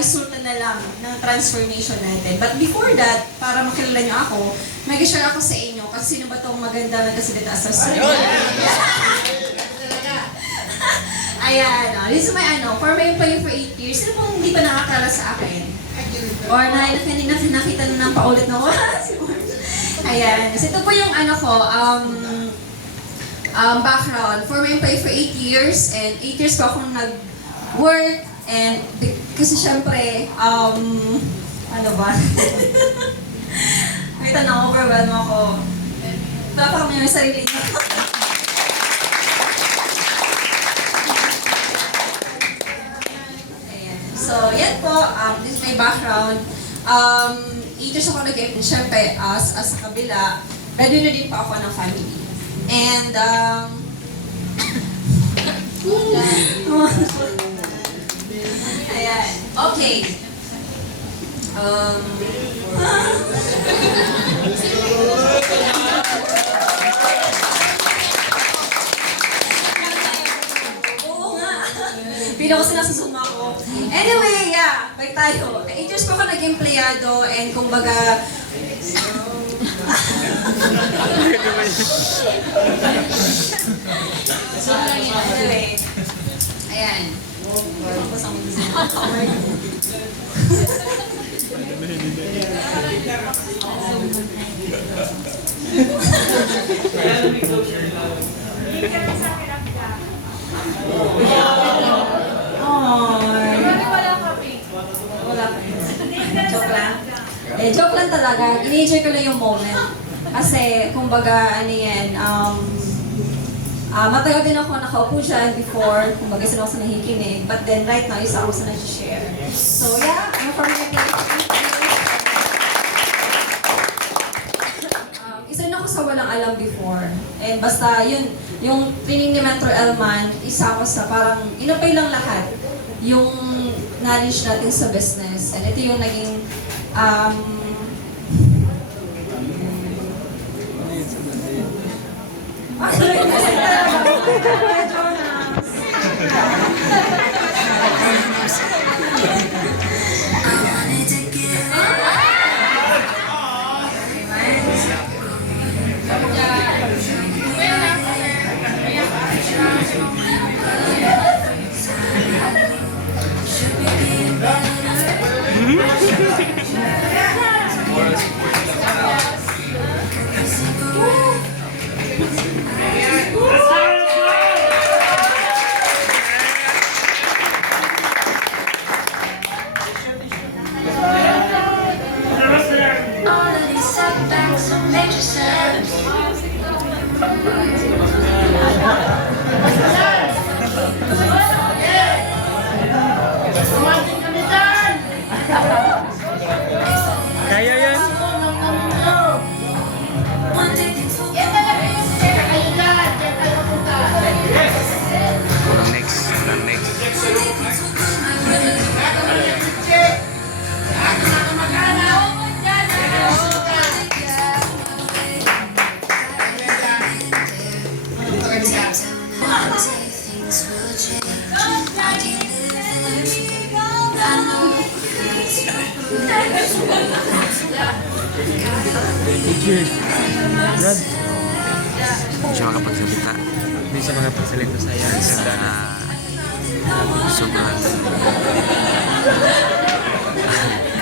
resulta na lang ng transformation natin. But before that, para makilala nyo ako, mag-share ako sa inyo kasi sino ba itong maganda nagkasalita sa susunod. Ayan, this is my for my employee for 8 years. Sino pong hindi pa nakakala sa akin? Or nakita na ng paulit na ayan, so ito po yung background. For my employee for 8 years, and 8 years po akong nag-work, and kasi syempre, ano ba? Wait, na-overwhelm ako. Tapos kami yung sarili niyo. So, yan po, this is my background. 8 years ako nag-employ, syempre, sa kabila, ready na din po ako ng family. And, ayan, okay. Oo nga. Pila ko sila sa Zoom ako. Anyway, yeah, balik tayo. 8 years po ako nag-empleyado and kumbaga, anyway, ayan. Joke lang talaga. Ini-enjoy ko lang yung moment. Kasi, kumbaga, ano yan, matagal din ako nakaupo dyan before, kumbaga sila ako sa nakikinig. But then, right now, isa ako sa nag-share. So, yeah, for my isa rin ako sa walang alam before. And basta, yun, yung training ni Mentor Elman, isa ako sa parang, inapay lang lahat yung knowledge natin sa business. And ito yung naging, kaya yan. Brad, hindi siya makapagsalita. Hindi siya makapagsalita sa iyo. Sobrang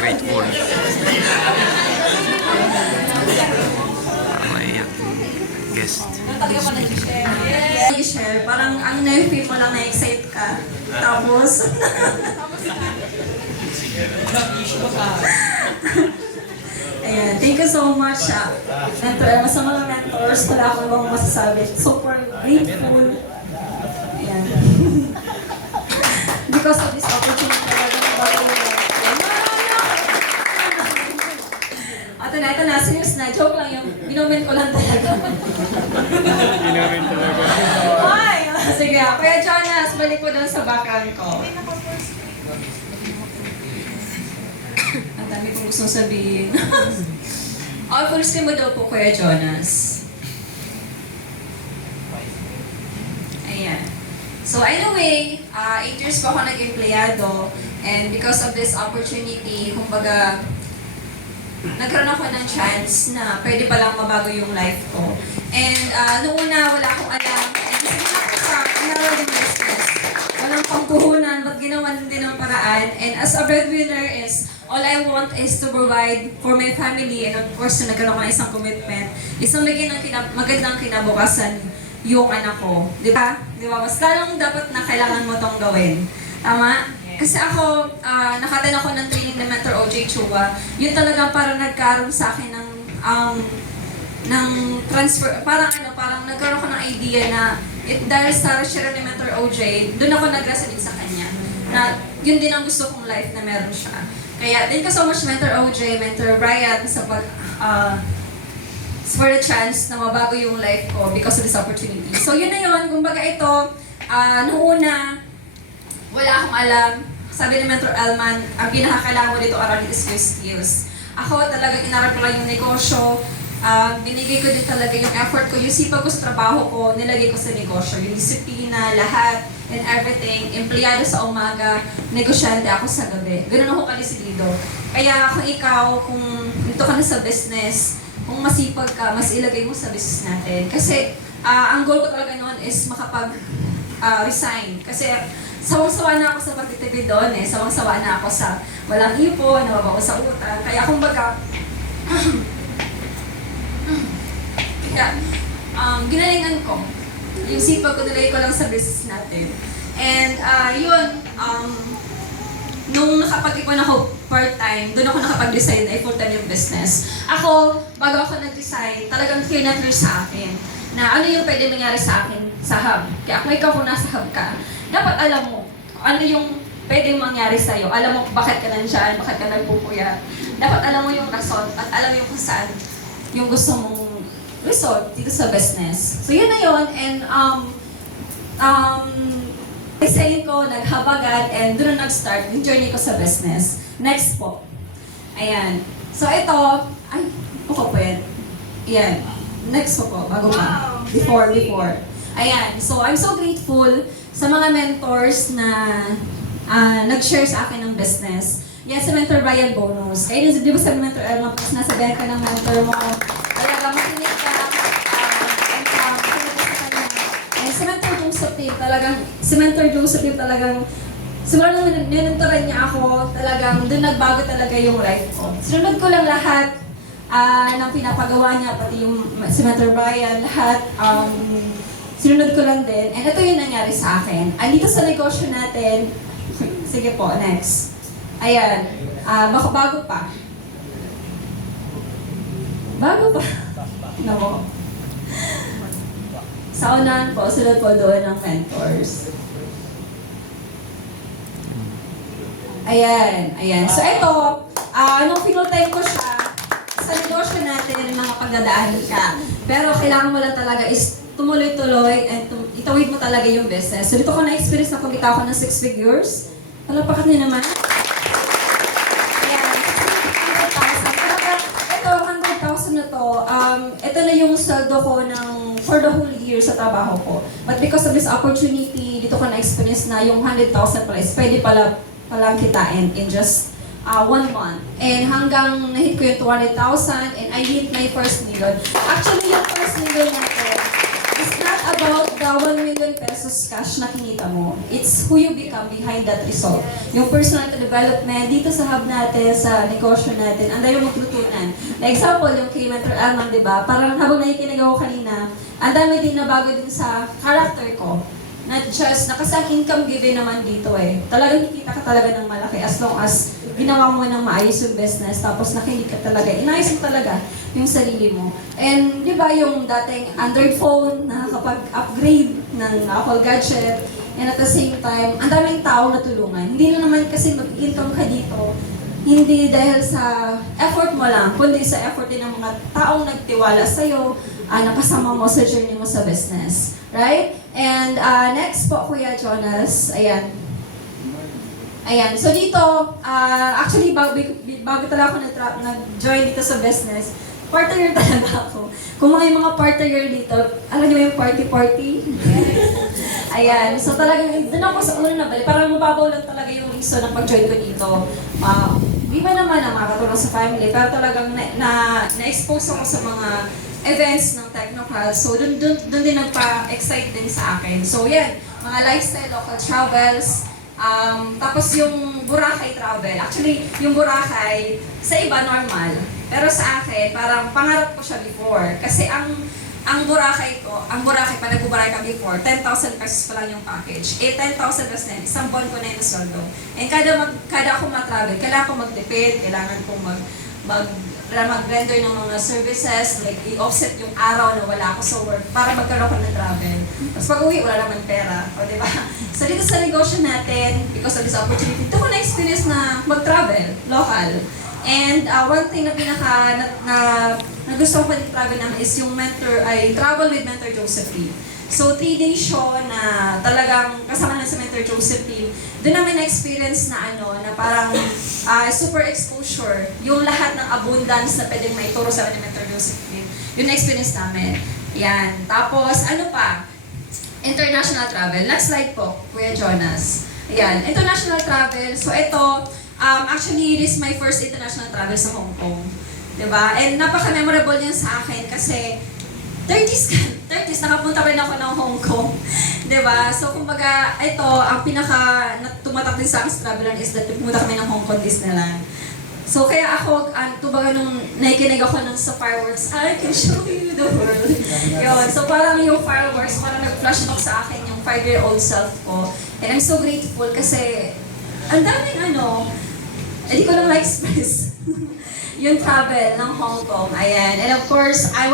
grateful. Maiyak guest. I-share, parang ang na-feel mo lang na-excite ka. Tapos, ayan, thank you so much. Mentor, sa mga mentors, wala akong ibang masasabi. Super grateful. Ayan. Because of this opportunity talaga na bago ito na, serious na. Joke lang yung, binomen ko lang talaga. Ginamin talaga. Ay, sige. Kuya Jonas, balik po doon sa background ko. Ang dami kong gusto sabihin. Full screen mo daw po, Kuya Jonas. Ayan. So, So anyway, 8 years po ako nag-empleyado, and because of this opportunity, kumbaga, nagkaroon ako ng chance na pwede palang mabago yung life ko. And noong una, wala akong alam. And sige na ako sa inaral yung business. Walang pangkuhunan, ba't ginawa din ng paraan. And as a breadwinner is, all I want is to provide for my family. And of course, nagkaroon ko ng isang commitment. Isang bigyan ng magandang kinabukasan yung anak ko. Di ba? Di ba? Mas lalong dapat na kailangan mo tong gawin. Tama? Kasi ako, nakaten ako ng training ni Mentor O.J. Chua. Yun talaga parang nagkaroon sa akin ng transfer, parang nagkaroon ko ng idea na dahil sa share ni Mentor O.J., doon ako nag-resonate sa kanya. Na yun din ang gusto kong life na meron siya. Kaya thank you so much Mentor O.J., Mentor Brian sa for the chance na mabago yung life ko because of this opportunity. So yun na yun, kumbaga ito, noong una, wala akong alam. Sabi ni Mentor Elman, ang pinakakailangan mo dito aral is your skills. Ako talaga inaral ko lang yung negosyo. Binigay ko din talaga yung effort ko, yung sipag ko sa trabaho ko, nilagay ko sa negosyo. Yung disiplina, lahat, and everything. Empleyado sa umaga, negosyante ako sa gabi. Ganun ako kalisidido. Kaya kung ikaw, kung dito ka na sa business, kung masipag ka, mas ilagay mo sa business natin. Kasi ang goal ko talaga noon is makapag-resign. Kasi sawang-sawa na ako sa pagtitipid doon eh. Sawang-sawa na ako sa walang ipon, nababaw sa utang. Kaya kumbaga, ginalingan ko. Yung sipag ko nilagay ko lang sa business natin. And nung nakapag-ipon ako part-time, doon ako nakapag-design na full-time yung business. Ako, bago ako nag-design, talagang clear na clear sa akin na ano yung pwede mangyari sa akin sa hub. Kaya kung ikaw kung nasa hub ka, dapat alam mo ano yung pwedeng mangyari sa'yo. Alam mo bakit ka nandyan, bakit ka nagpupuyat. Dapat alam mo yung rason at alam mo yung kung saan yung gusto mong result dito sa business. So yun na yun, and design ko, naghabagad, and doon na nag-start yung journey ko sa business. Next po. Ayan. So ito, ay, buko po yan. Ayan. Next po, bago pa. Before. Ayan. So I'm so grateful sa mga mentors na nag-share sa akin ng business. Yan si Mentor Brian Bonus. Kaya di ba sabi Mentor Elma, pag sinasabihan ka ng mentor mo, talaga makinig ka, makinig ka sa kanya. And si Mentor Joseph Tim talagang, simula nung ninunturan niya ako, talagang doon nagbago talaga yung life ko. Sinunod ko lang lahat ng pinapagawa niya, pati yung si Mentor Brian, lahat, sinunod ko lang din. And ito yung nangyari sa akin. Andito sa negosyo natin, sige po, next. Ayan, bago pa. No. Sa unahan po, sunod po doon ng mentors. Ayan. So ito, nung full-time ko siya, sa negosyo natin, mga pagdadaanan siya. Pero kailangan mo lang talaga is tumuloy-tuloy and itawid mo talaga yung business. So dito ko na-experience na kumita ako ng 6 figures. Palapakat niyo naman. Ayan, 100,000. Ito, 100,000 na to. Ito na yung saldo ko for the whole year sa trabaho ko. But because of this opportunity, dito ko na-experience na yung 100,000 pala is pwede palang kitain in just 1 month. And hanggang na-hit ko yung 200,000 and I hit my first million. Actually, yung first million natin, it's not about the 1 million pesos cash na kinita mo. It's who you become behind that result. Yung personal development, dito sa hub natin, sa negosyo natin, ang dami mong tutunan. Like example, yung kay Mentor Alman, di ba? Parang habang nakikinig ako kanina, ang dami din na bago din sa character ko. Not just, kasi income given naman dito eh. Talagang nakikita ka talaga ng malaki as long as ginawa mo ng maayos yung business, tapos nakinig ka talaga, inayos mo talaga yung sarili mo. And di ba yung dating Android phone, nakakapag-upgrade ng Apple gadget, and at the same time, ang daming tao na tulungan. Hindi na naman kasi mag-income ka dito, hindi dahil sa effort mo lang, kundi sa effort din ng mga taong nagtiwala sa'yo, nakasama mo sa journey mo sa business. Right? And next po, Kuya Jonas. Ayan. So dito, actually, bago talaga ako nag-join dito sa business, partner talaga ako. Kung mga partner dito, alam niyo yung party-party? Ayan, so talagang doon ako sa una na bali, parang mababaw lang talaga yung reason ng pag-join ko dito. Di ba naman na makakatulong sa family, pero talagang na-expose ako sa mga events ng Technocrats. So doon din nagpa-excite din sa akin. So yan, mga lifestyle, local travels, tapos yung Boracay travel. Actually, yung Boracay, sa iba normal. Pero sa akin, parang pangarap ko siya before. Kasi ang Boracay pa nag-Boracay ka before, 10,000 pesos pa lang yung package. 10,000 pesos na yun, isang buwan ko na yung soldo. And kada ako matravel, kailangan ko magtipid, kailangan ko mag-render ng mga services, like i-offset yung araw na wala ako sa work para magkaroon ako ng travel. Tapos pag uwi, wala naman pera. O, di ba? So dito sa negosyo natin, because of this opportunity, ito ko na-experience na mag-travel, local. And one thing na gusto ko din travel namin is yung travel with Mentor Joseph Lee. So 3 days show na talagang kasama na sa Mentor Joseph Lee. Doon namin na-experience na na parang super exposure. Yung lahat ng abundance na pwedeng maituro sa amin ni Mentor Joseph Lee. Yun na-experience namin. Yan. Tapos ano pa? International travel. Next slide po, Kuya Jonas. Ayan. International travel. So ito, actually, it is my first international travel sa Hong Kong. Diba? And napaka-memorable yan sa akin kasi 30s, nakapunta rin ako ng Hong Kong. Diba? So, kumbaga, ito, ang tumatak din sa akin sa travelan is that pumunta kami ng Hong Kong Disneyland. So, kaya ako, kumbaga nung nakikinig ako sa fireworks, I can show you the world. Yun. So, parang yung fireworks, parang nag-flash back sa akin yung 5-year-old self ko. And I'm so grateful kasi ang daming hindi ko lang ma-express yung travel ng Hong Kong. Ayan. And of course, I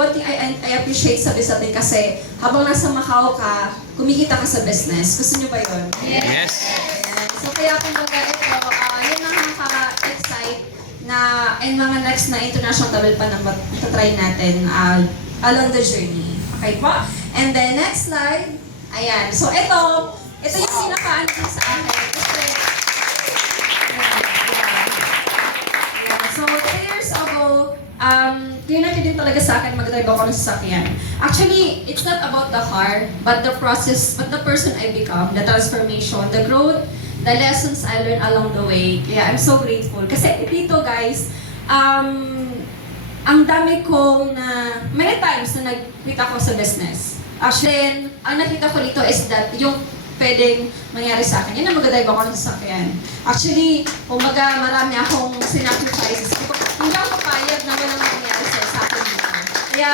appreciate sabi kasi habang nasa Macau ka, kumikita ka sa business. Gusto niyo ba yun? Yes. Ayan. So kaya kumbaga ito, yun ang nakaka-excite na and mga next na international travel pa na matatry natin along the journey. Okay po? And then next slide. Ayan. So ito yung pinaka-ano din sa akin. Kasi so, 3 years ago, tinatid din talaga sa akin mag-drive ako ng sasakyan. Actually, it's not about the car, but the process, but the person I become, the transformation, the growth, the lessons I learned along the way. Kaya I'm so grateful. Kasi dito guys, ang dami ko many times na nagkita ko sa business. Actually, ang nakita ko dito is that yung pwedeng mangyari sa akin. Yun ang mag-drive ako ng sasakyan. Actually, kumbaga marami akong sinacrifices. Hindi ako payag na walang mangyari sa akin dito. Kaya,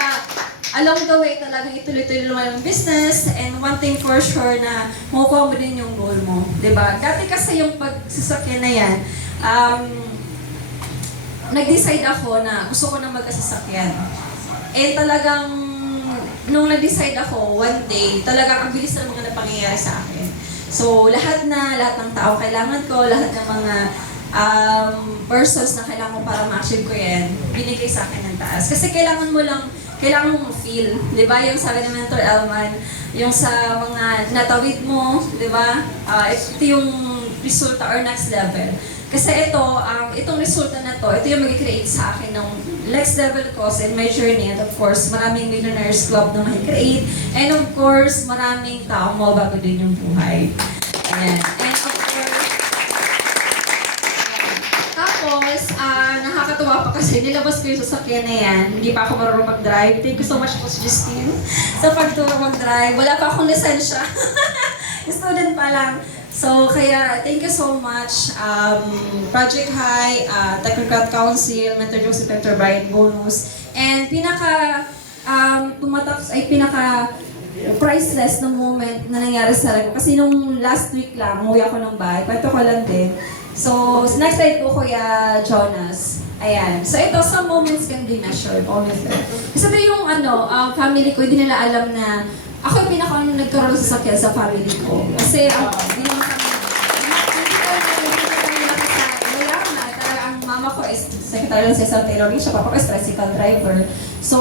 along the way talagang ituloy-tuloy naman ang business and one thing for sure na makukuha mo din yung goal mo. Diba? Dati kasi yung pagsasakyan na yan, nag-decide ako na gusto ko na magkasasakyan. And talagang nung nag-decide ako, one day, talagang ang bilis na mga napangyayari sa akin. So, lahat ng tao kailangan ko, lahat ng mga persons na kailangan ko para ma-achieve ko yan, binigay sa akin ng taas. Kasi kailangan mo feel, di ba? Yung sabi ng Mentor Elman, yung sa mga natawid mo, di ba? Ito yung resulta or next level. Kasi itong resulta na to, ito yung mag-create sa akin ng next level ko in my journey. And of course, maraming Millionaires Club na mag-create. And of course, maraming taong mababago din yung buhay. Ayan. And of course, tapos, nakakatuwa pa kasi nilabas ko yung sasakyan na yan. Hindi pa ako marunong mag-drive. Thank you so much po, Justine, sa pagturo mag-drive. Wala pa akong lisensya. Student pa lang. So, kaya, thank you so much, Project High, Technocrat Council, Mentor Joseph, Mentor Brian Bonus, and priceless na moment na nangyari sa akin. Kasi nung last week lang, umuwi ako ng bahay, kwento ko lang din. So, next slide po, Kuya Jonas. Ayan. So, ito, some moments can be measured, honestly. Kasi yung family ko, hindi nila alam na ako yung nagkaroon sa sasakyan sa family ko. Kasi, hindi naman ang mama ko is secretary ng Cesar Tailoring, siya papa ko is tricycle driver. So,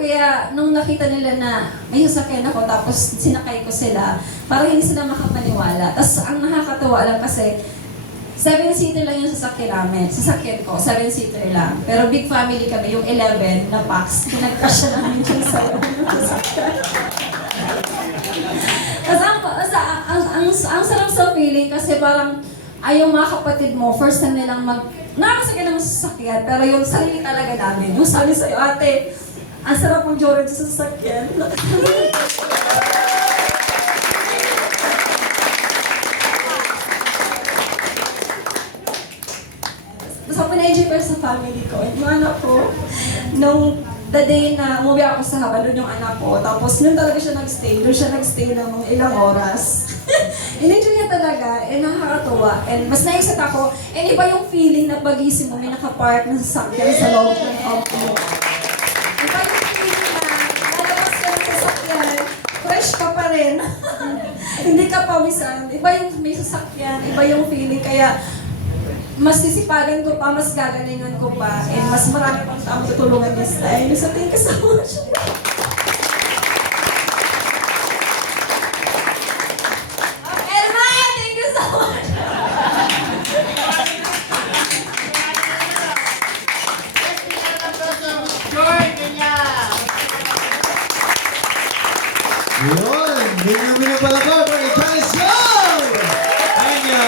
kaya nung nakita nila na may sasakyan ako tapos sinakay ko sila, parang hindi sila makapaniwala. Tapos ang nakakatawa lang kasi 7-seater lang yung sasakyan ko, 7-seater lang. Pero big family kami, yung 11 na packs, pinag-crush na namin yung sasakyan. Tapos ang sarap sa feeling kasi parang ay yung mga kapatid mo, first time nilang nakakasakyan ng sasakyan, pero yung sarili talaga namin. Yung sabi sa'yo, ate, ang sarap mong joran sa sasakyan. So, pina-enjoy ko sa family ko. Yung anak ko, nung the day na umuwi ako sa Haba, doon yung anak ko. Tapos, nun talaga siya nag-stay. Doon siya nag-stay ng mga ilang oras. In-enjoy niya talaga. And nakakatuwa. And mas naisip ako, and iba yung feeling na pag-isip mo, may nakapark na sasakyan sa loob ng auto mo. Iba yung feeling na lalabas ka ng sasakyan, fresh ka pa rin. Hindi ka pawisan. Iba yung may sasakyan, iba yung feeling. Kaya, mas sisipagan ko pa, mas gagalingan ko pa, and mas marami pang taong tutulungan this time. So, thank you so much. Elma, thank you so much. Yun! Bigyan pala po for Italian Show! Kanya!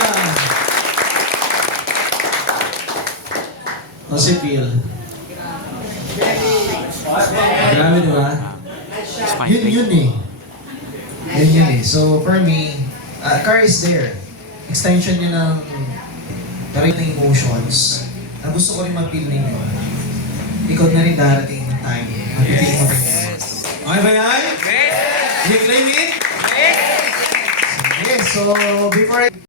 O si Phil. Grabe, di ba? Yun eh. Yun eh. So for me, car is there. Extension yun ng darating emotions na gusto ko rin ma-feel ninyo. Ikaw na rin darating ng time. Mag-feel mo rin. Okay ba yan? You claim it? Yes! So, before I